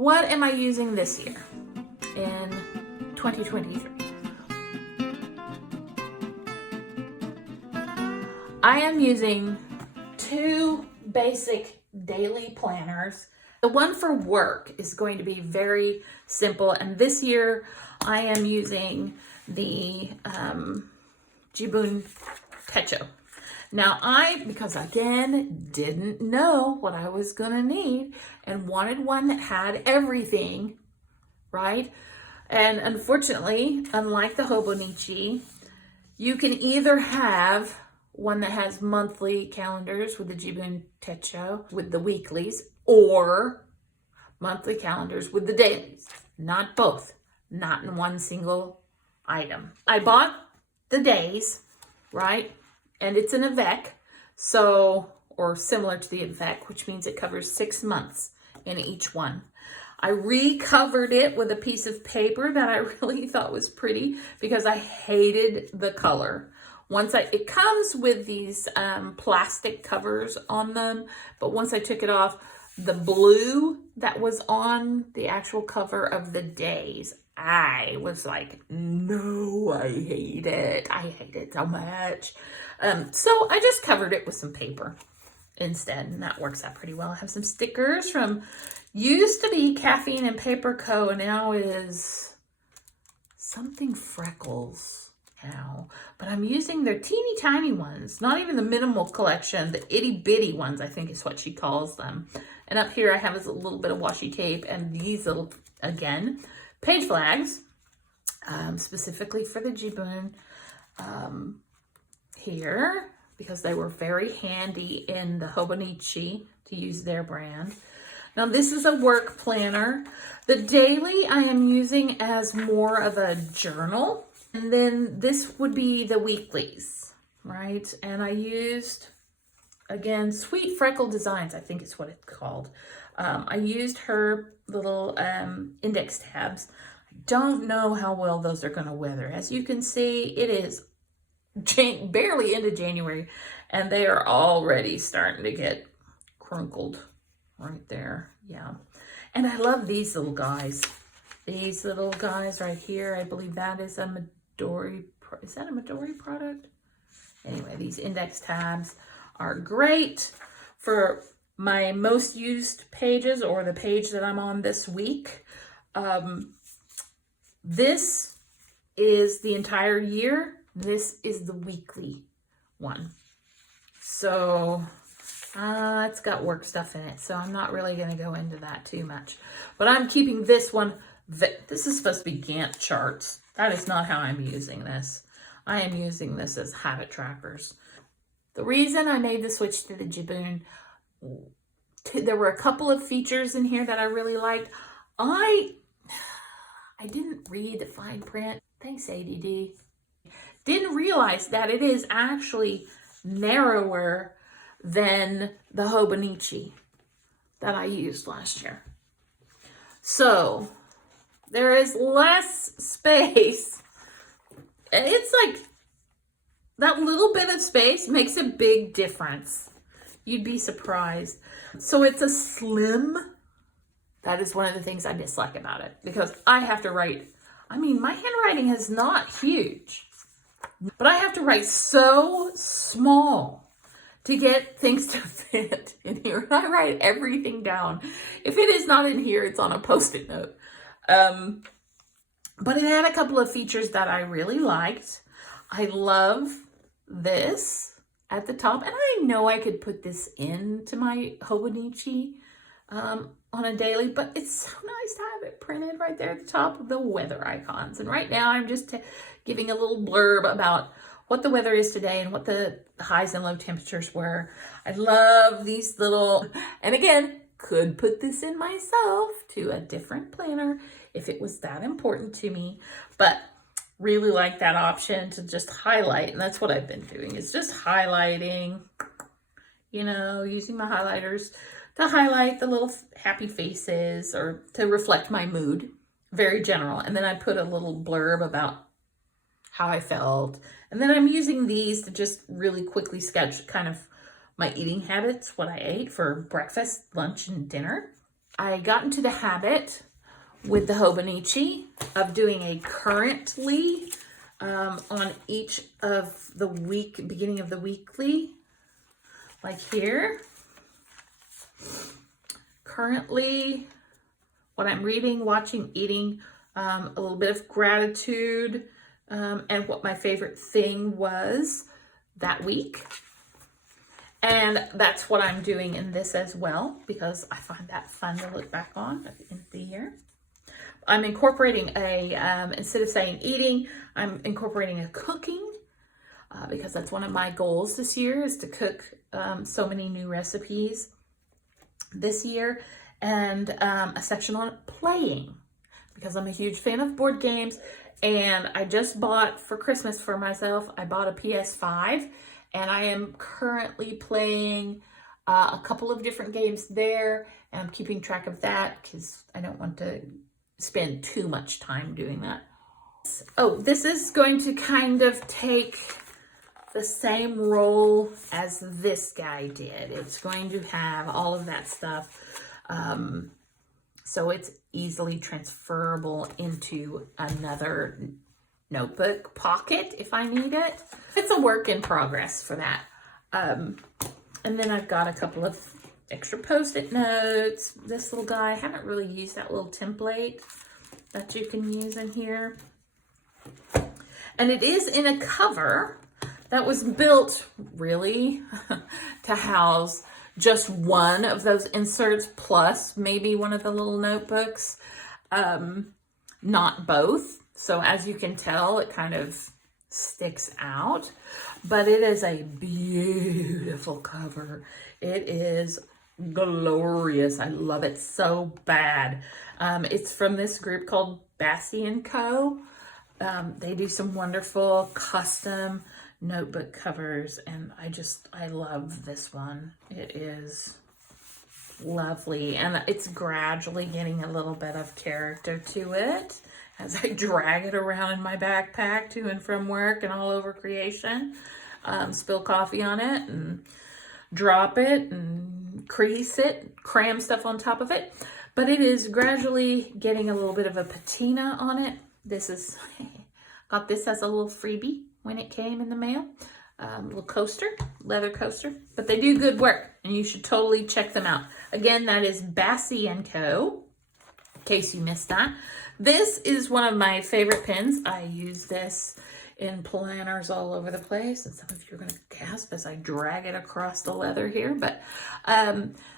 What am I using this year in 2023? I am using two basic daily planners. The one for work is going to be very simple, and this year I am using the Jibun Techo. Now because again, didn't know what I was gonna need and wanted one that had everything, right? And unfortunately, unlike the Hobonichi, you can either have one that has monthly calendars with the Jibun Techo with the weeklies, or monthly calendars with the dailies. Not both, not in one single item. I bought the days, right? And it's an Avec, or similar to the Avec, which means it covers 6 months in each one. I recovered it with a piece of paper that I really thought was pretty because I hated the color. It comes with these plastic covers on them, but once I took it off, the blue that was on the actual cover of the days, I was like, no, I hate it. I hate it so much. So I just covered it with some paper instead, and that works out pretty well. I have some stickers from, used to be Caffeine and Paper Co., and now it is something Freckles now. But I'm using their teeny tiny ones, not even the minimal collection, the itty bitty ones, I think is what she calls them. And up here I have a little bit of washi tape and these little, again, page flags, specifically for the Jibun here, because they were very handy in the Hobonichi to use their brand. Now this is a work planner. The daily I am using as more of a journal, and then this would be the weeklies, right? And I used, again, Sweet Freckle Designs, I think is what it's called. I used her little index tabs. I don't know how well those are going to weather. As you can see, it is barely into January, and they are already starting to get crunkled right there. Yeah. And I love these little guys. These little guys right here. I believe that is a Midori. Is that a Midori product? Anyway, these index tabs are great for my most used pages or the page that I'm on this week. This is the entire year. This is the weekly one. So it's got work stuff in it, so I'm not really going to go into that too much. But I'm keeping this one. This is supposed to be Gantt charts. That is not how I'm using this. I am using this as habit trackers. The reason I made the switch to the Jibun, there were a couple of features in here that I really liked. I didn't read the fine print. Thanks, ADD. Didn't realize that it is actually narrower than the Hobonichi that I used last year. So there is less space. And it's like that little bit of space makes a big difference. You'd be surprised. So it's a slim. That is one of the things I dislike about it, because I have to write. I mean, my handwriting is not huge, but I have to write so small to get things to fit in here. I write everything down. If it is not in here, it's on a Post-it note. But it had a couple of features that I really liked. I love this at the top, and I know I could put this into my Hobonichi on a daily, but it's so nice to have it printed right there at the top of the weather icons. And right now I'm just giving a little blurb about what the weather is today and what the highs and low temperatures were. I love these little, and again, could put this in myself to a different planner if it was that important to me, but really like that option to just highlight. And that's what I've been doing, is just highlighting, you know, using my highlighters to highlight the little happy faces or to reflect my mood. Very general. And then I put a little blurb about how I felt. And then I'm using these to just really quickly sketch kind of my eating habits, what I ate for breakfast, lunch, and dinner. I got into the habit with the Hobonichi of doing a currently on each of the beginning of the weekly, like here. Currently, what I'm reading, watching, eating, a little bit of gratitude, and what my favorite thing was that week. And that's what I'm doing in this as well, because I find that fun to look back on at the end of the year. I'm incorporating instead of saying eating, I'm incorporating a cooking, because that's one of my goals this year, is to cook so many new recipes this year, and a section on playing, because I'm a huge fan of board games. And I just bought for Christmas for myself, I bought a PS5, and I am currently playing a couple of different games there, and I'm keeping track of that because I don't want to spend too much time doing that. Oh, this is going to kind of take the same role as this guy did. It's going to have all of that stuff. So it's easily transferable into another notebook pocket if I need it. It's a work in progress for that. And then I've got a couple of extra Post-it notes. This little guy, I haven't really used that little template that you can use in here. And it is in a cover that was built really to house just one of those inserts plus maybe one of the little notebooks, not both. So as you can tell, it kind of sticks out, but it is a beautiful cover. It is glorious. I love it so bad. It's from this group called Biz and Co. They do some wonderful custom notebook covers, and I love this one. It is lovely, and it's gradually getting a little bit of character to it as I drag it around in my backpack to and from work and all over creation. Spill coffee on it and drop it and crease it, cram stuff on top of it. But it is gradually getting a little bit of a patina on it. This is, got this as a little freebie when it came in the mail. Little coaster, leather coaster. But they do good work, and you should totally check them out. Again, that is Biz and Co. In case you missed that. This is one of my favorite pens. I use this in planners all over the place, and some of you are going to gasp as I drag it across the leather here. But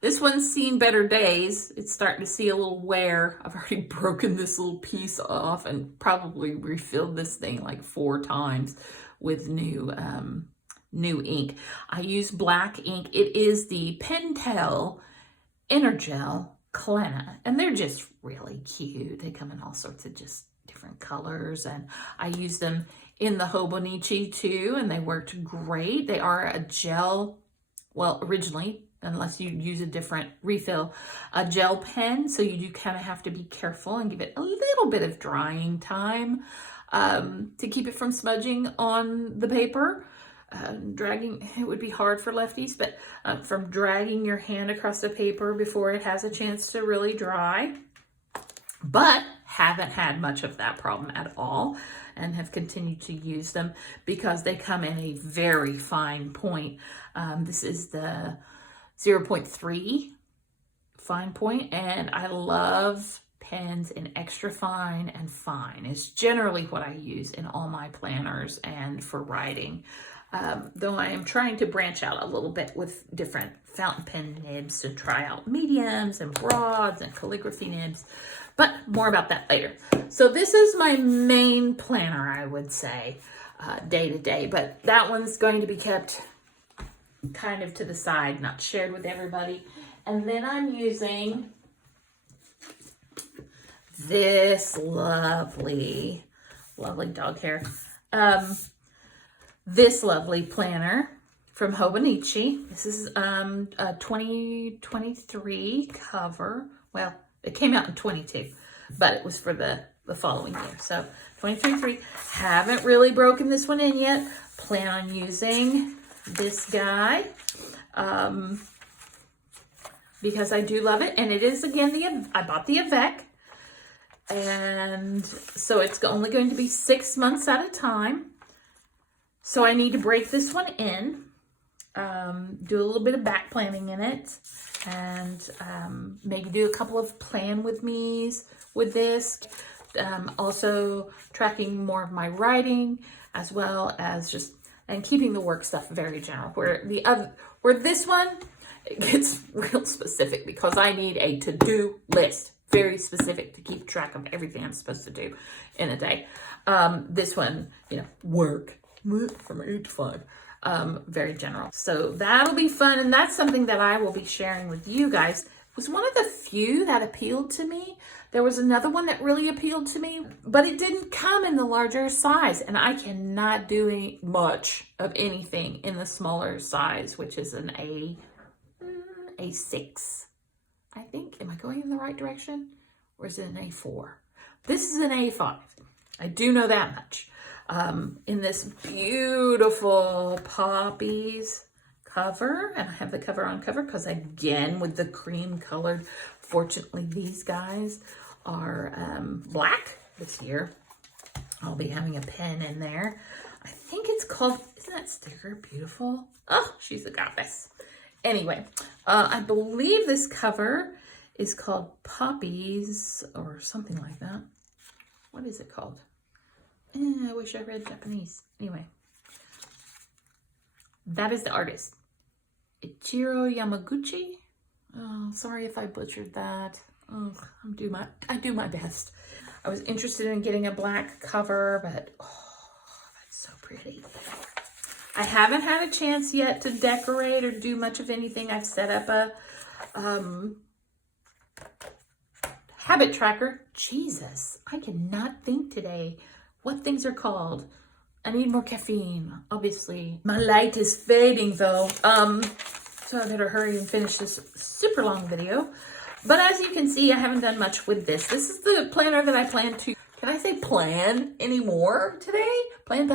this one's seen better days. It's starting to see a little wear. I've already broken this little piece off and probably refilled this thing like 4 times with new ink. I use black ink. It is the Pentel Energel Clenna, and they're just really cute. They come in all sorts of just different colors, and I use them in the Hobonichi too, and they worked great. They are a gel, well, originally, unless you use a different refill, a gel pen, so you do kind of have to be careful and give it a little bit of drying time to keep it from smudging on the paper. Dragging, it would be hard for lefties, but from dragging your hand across the paper before it has a chance to really dry. But haven't had much of that problem at all, and have continued to use them because they come in a very fine point. This is the 0.3 fine point, and I love pens in extra fine and fine. It's generally what I use in all my planners and for writing. Though I am trying to branch out a little bit with different fountain pen nibs to try out mediums and broads and calligraphy nibs, but more about that later. So this is my main planner, I would say, day to day, but that one's going to be kept kind of to the side, not shared with everybody. And then I'm using this lovely dog hair, this lovely planner from Hobonichi. This is a 2023 cover. Well, it came out in 22, but it was for the following year. So 2023, haven't really broken this one in yet. Plan on using this guy. because I do love it. And it is, again, I bought the Avec. And so it's only going to be 6 months at a time. So I need to break this one in, do a little bit of back planning in it, and maybe do a couple of plan with me's with this. Also tracking more of my writing, as well as and keeping the work stuff very general. Where this one, it gets real specific because I need a to-do list, very specific to keep track of everything I'm supposed to do in a day. This one, work from 8 to 5, very general. So that'll be fun, and that's something that I will be sharing with you guys. It was one of the few that appealed to me. There was another one that really appealed to me, but it didn't come in the larger size, and I cannot do much of anything in the smaller size, which is an A6. I think. Am I going in the right direction? Or is it an A4? This is an A5. I do know that much. In this beautiful poppies cover. And I have the cover on cover because, again, with the cream colored, fortunately, these guys are black this year. I'll be having a pen in there. I think it's called, isn't that sticker beautiful? Oh, she's a goddess. Anyway, I believe this cover is called Poppies or something like that. What is it called? I wish I read Japanese. Anyway, that is the artist. Ichiro Yamaguchi. Oh, sorry if I butchered that. Oh, I do my best. I was interested in getting a black cover, but oh, that's so pretty. I haven't had a chance yet to decorate or do much of anything. I've set up a habit tracker. Jesus, I cannot think today what things are called. I need more caffeine, obviously. My light is fading though. So I better hurry and finish this super long video. But as you can see, I haven't done much with this. This is the planner that I plan to, can I say plan anymore today? Plan.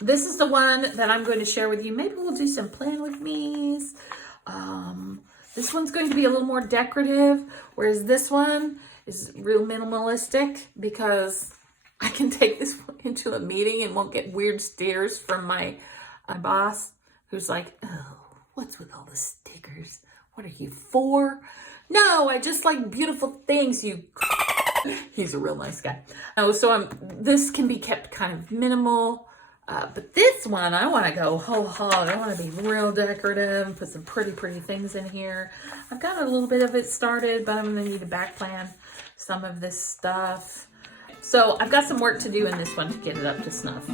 This is the one that I'm going to share with you. Maybe we'll do some plan with me's. This one's going to be a little more decorative, whereas this one is real minimalistic because I can take this one into a meeting and won't get weird stares from my boss, who's like, oh, what's with all the stickers? What are you for? No, I just like beautiful things, you. He's a real nice guy. Oh, so this can be kept kind of minimal. But this one, I want to go whole hog. I want to be real decorative, put some pretty things in here. I've got a little bit of it started, but I'm going to need to back plan some of this stuff. So I've got some work to do in this one to get it up to snuff.